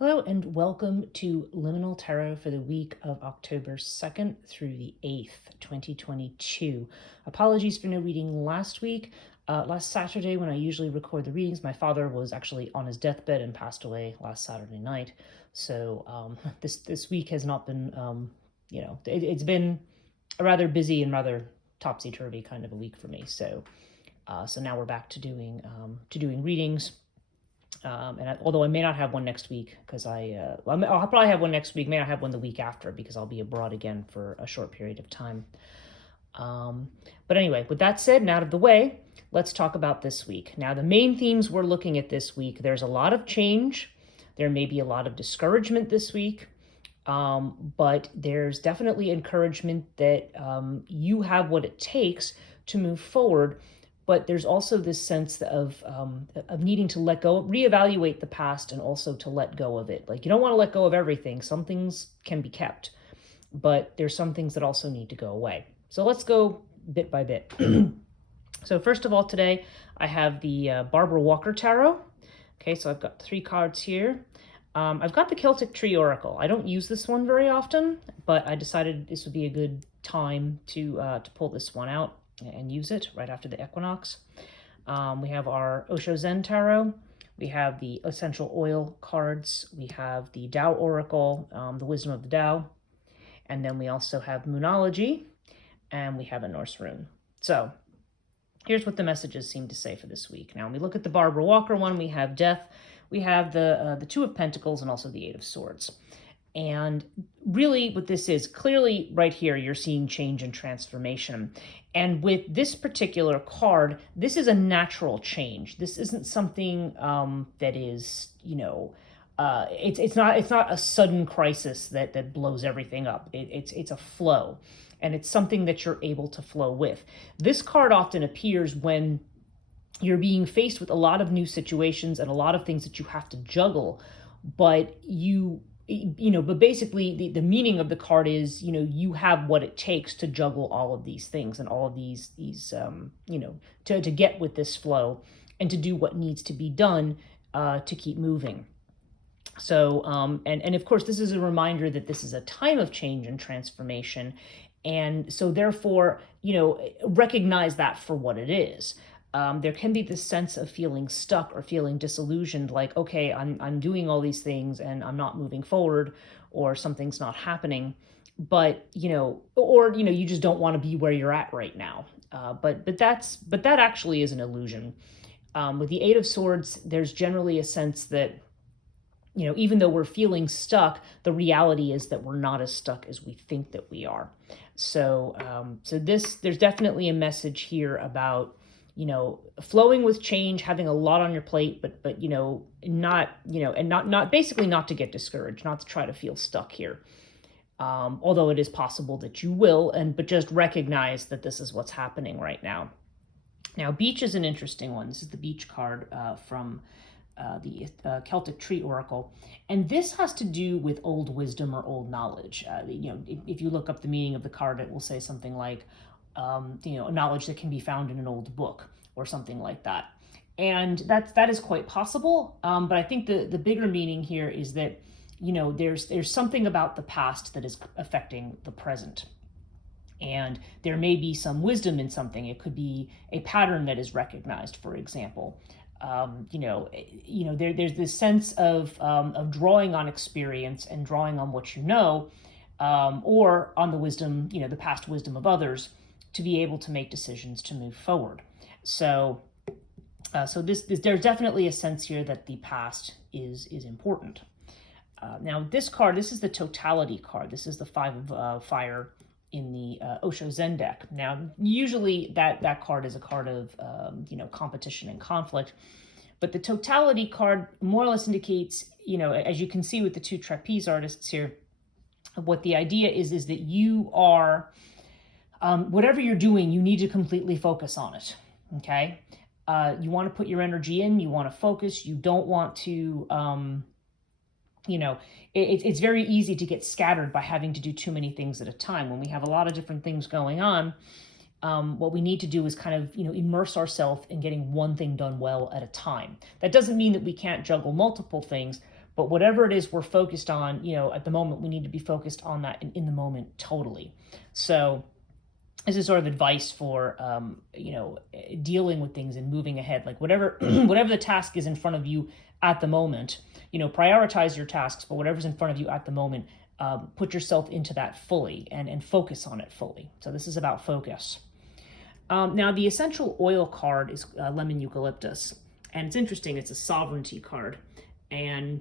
Hello and welcome to Liminal Tarot for the week of October 2nd through the 8th, 2022. Apologies for no reading last week. Last Saturday, when I usually record the readings, my father was actually on his deathbed and passed away last Saturday night. So this week has not been, it's been a rather busy and rather topsy-turvy kind of a week for me. So now we're back to doing readings. Although I may not have one next week because I'll probably have one next week. May not have one the week after because I'll be abroad again for a short period of time. But anyway, with that said and out of the way, let's talk about this week. Now, the main themes we're looking at this week, there's a lot of change. There may be a lot of discouragement this week. But there's definitely encouragement that you have what it takes to move forward. But there's also this sense of needing to let go, reevaluate the past, and also to let go of it. Like, you don't want to let go of everything. Some things can be kept, but there's some things that also need to go away. So let's go bit by bit. So first of all, today I have the Barbara Walker Tarot. Okay, so I've got 3 cards here. I've got the Celtic Tree Oracle. I don't use this one very often, but I decided this would be a good time to pull this one out and use it right after the equinox. We have our Osho Zen Tarot. We have the Essential Oil cards. We have the Tao Oracle, the Wisdom of the Tao. And then we also have Moonology, and we have a Norse rune. So here's what the messages seem to say for this week. Now, when we look at the Barbara Walker one, we have death. We have the Two of Pentacles and also the Eight of Swords. And really what this is, clearly right here, you're seeing change and transformation. And with this particular card, this is a natural change. This isn't something that is, it's not a sudden crisis that blows everything up. It's a flow, and it's something that you're able to flow with. This card often appears when you're being faced with a lot of new situations and a lot of things that you have to juggle, but but basically the meaning of the card is, you have what it takes to juggle all of these things and all of these to get with this flow and to do what needs to be done to keep moving. So, and of course, this is a reminder that this is a time of change and transformation. And so therefore, recognize that for what it is. There can be this sense of feeling stuck or feeling disillusioned, like, okay, I'm doing all these things and I'm not moving forward, or something's not happening. But, you just don't want to be where you're at right now. But that actually is an illusion. With the Eight of Swords, there's generally a sense that, even though we're feeling stuck, the reality is that we're not as stuck as we think that we are. So there's definitely a message here about, flowing with change, having a lot on your plate, but not, and not basically not to get discouraged, not to try to feel stuck here. Although it is possible that you will, but just recognize that this is what's happening right now. Now, Beach is an interesting one. This is the Beach card from the Celtic Tree Oracle. And this has to do with old wisdom or old knowledge. If you look up the meaning of the card, it will say something like, knowledge that can be found in an old book or something like that. And that is quite possible. But I think the bigger meaning here is that, there's something about the past that is affecting the present. And there may be some wisdom in something. It could be a pattern that is recognized, for example. There's this sense of drawing on experience and drawing on what or on the wisdom, the past wisdom of others, to be able to make decisions to move forward. So there's definitely a sense here that the past is important. Now, this card, this is the Totality card. This is the Five of Fire in the Osho Zen deck. Now, usually that card is a card of, competition and conflict. But the Totality card more or less indicates, as you can see with the 2 trapeze artists here, what the idea is that you are, whatever you're doing, you need to completely focus on it, okay? You want to put your energy in, you want to focus, you don't want to, it's very easy to get scattered by having to do too many things at a time. When we have a lot of different things going on, what we need to do is kind of, immerse ourselves in getting one thing done well at a time. That doesn't mean that we can't juggle multiple things, But whatever it is we're focused on, at the moment, we need to be focused on that in the moment totally. So this is sort of advice for dealing with things and moving ahead. Like whatever whatever the task is in front of you at the moment, prioritize your tasks, but whatever's in front of you at the moment, put yourself into that fully and focus on it fully. So this is about focus. Now the essential oil card is lemon eucalyptus, and it's interesting. It's a sovereignty card, and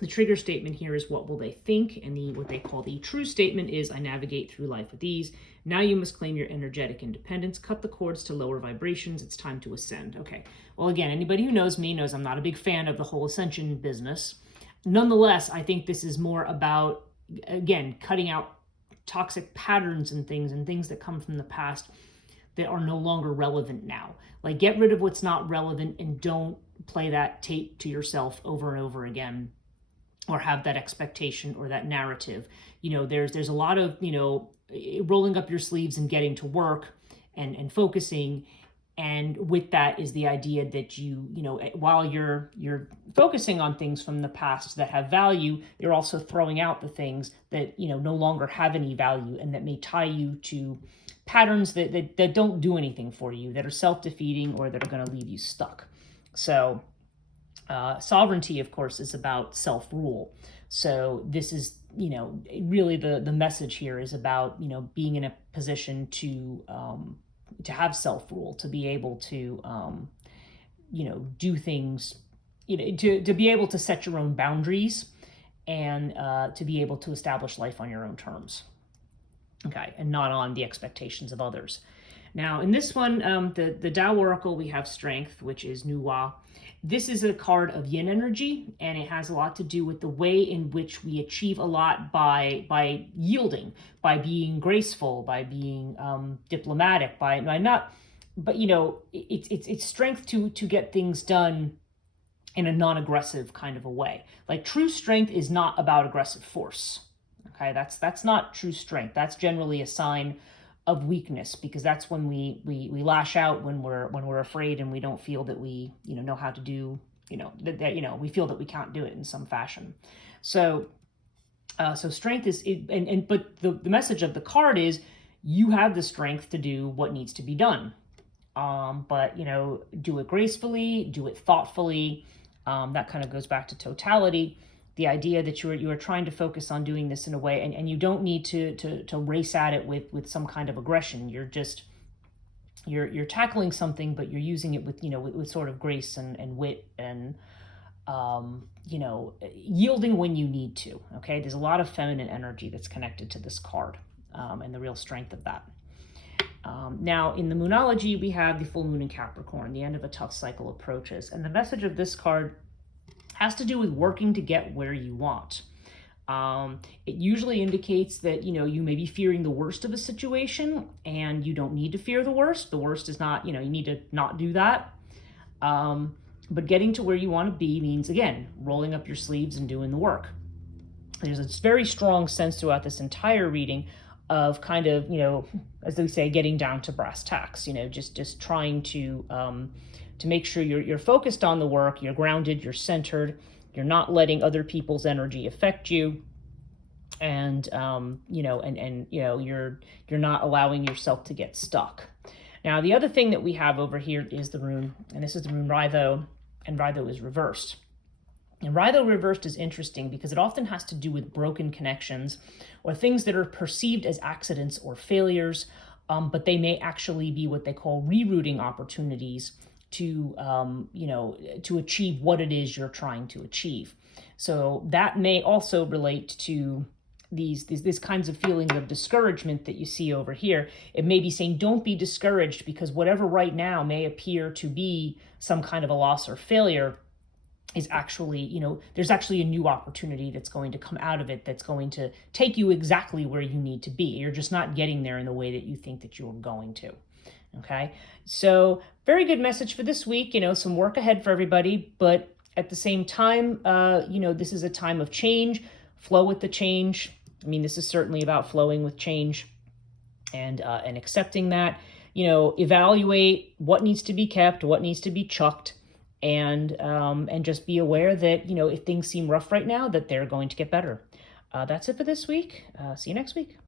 the trigger statement here is what will they think, and what they call the true statement is I navigate through life with ease. Now you must claim your energetic independence, cut the cords to lower vibrations. It's time to ascend. Okay. Well, again, anybody who knows me knows I'm not a big fan of the whole ascension business. Nonetheless, I think this is more about, again, cutting out toxic patterns and things that come from the past that are no longer relevant now. Like, get rid of what's not relevant and don't play that tape to yourself over and over again, or have that expectation or that narrative. There's a lot of, rolling up your sleeves and getting to work and focusing. And with that is the idea that while you're focusing on things from the past that have value, you're also throwing out the things that, no longer have any value and that may tie you to patterns that don't do anything for you, that are self-defeating or that are going to leave you stuck. So sovereignty, of course, is about self-rule. So this is, really the message here is about, being in a position to have self-rule, to be able to, do things, to be able to set your own boundaries and to be able to establish life on your own terms. Okay, and not on the expectations of others. Now, in this one, the Tao Oracle, we have Strength, which is Nuwa. This is a card of yin energy, and it has a lot to do with the way in which we achieve a lot by yielding, by being graceful, by being diplomatic, by not. But it's strength to get things done in a non-aggressive kind of a way. Like, true strength is not about aggressive force. Okay, that's not true strength. That's generally a sign of weakness, because that's when we lash out when we're afraid and we don't feel that we know how to do that we feel that we can't do it in some fashion. So strength is but the message of the card is you have the strength to do what needs to be done, but do it gracefully, do it thoughtfully. That kind of goes back to totality. The idea that you are trying to focus on doing this in a way, and you don't need to race at it with some kind of aggression. You're just you're tackling something, but you're using it with sort of grace and wit and yielding when you need to. Okay, there's a lot of feminine energy that's connected to this card, and the real strength of that. Now, in the Moonology, we have the full moon in Capricorn. The end of a tough cycle approaches, and the message of this card has to do with working to get where you want. It usually indicates that, you may be fearing the worst of a situation, and you don't need to fear the worst. The worst is not, you need to not do that. But getting to where you want to be means, again, rolling up your sleeves and doing the work. There's a very strong sense throughout this entire reading of kind of, as they say, getting down to brass tacks, just trying to make sure you're focused on the work, you're grounded, you're centered, you're not letting other people's energy affect you, and you're not allowing yourself to get stuck. Now, the other thing that we have over here is the rune, and this is the rune Rhytho, and Rhytho is reversed. And Rhytho reversed is interesting because it often has to do with broken connections or things that are perceived as accidents or failures, but they may actually be what they call rerouting opportunities to achieve what it is you're trying to achieve. So that may also relate to these kinds of feelings of discouragement that you see over here. It may be saying, don't be discouraged, because whatever right now may appear to be some kind of a loss or failure is actually, there's actually a new opportunity that's going to come out of it, that's going to take you exactly where you need to be. You're just not getting there in the way that you think that you're going to. Okay, so very good message for this week. Some work ahead for everybody, but at the same time, this is a time of change. Flow with the change. I mean, this is certainly about flowing with change and accepting that. Evaluate what needs to be kept, what needs to be chucked, and just be aware that, if things seem rough right now, that they're going to get better. That's it for this week. See you next week.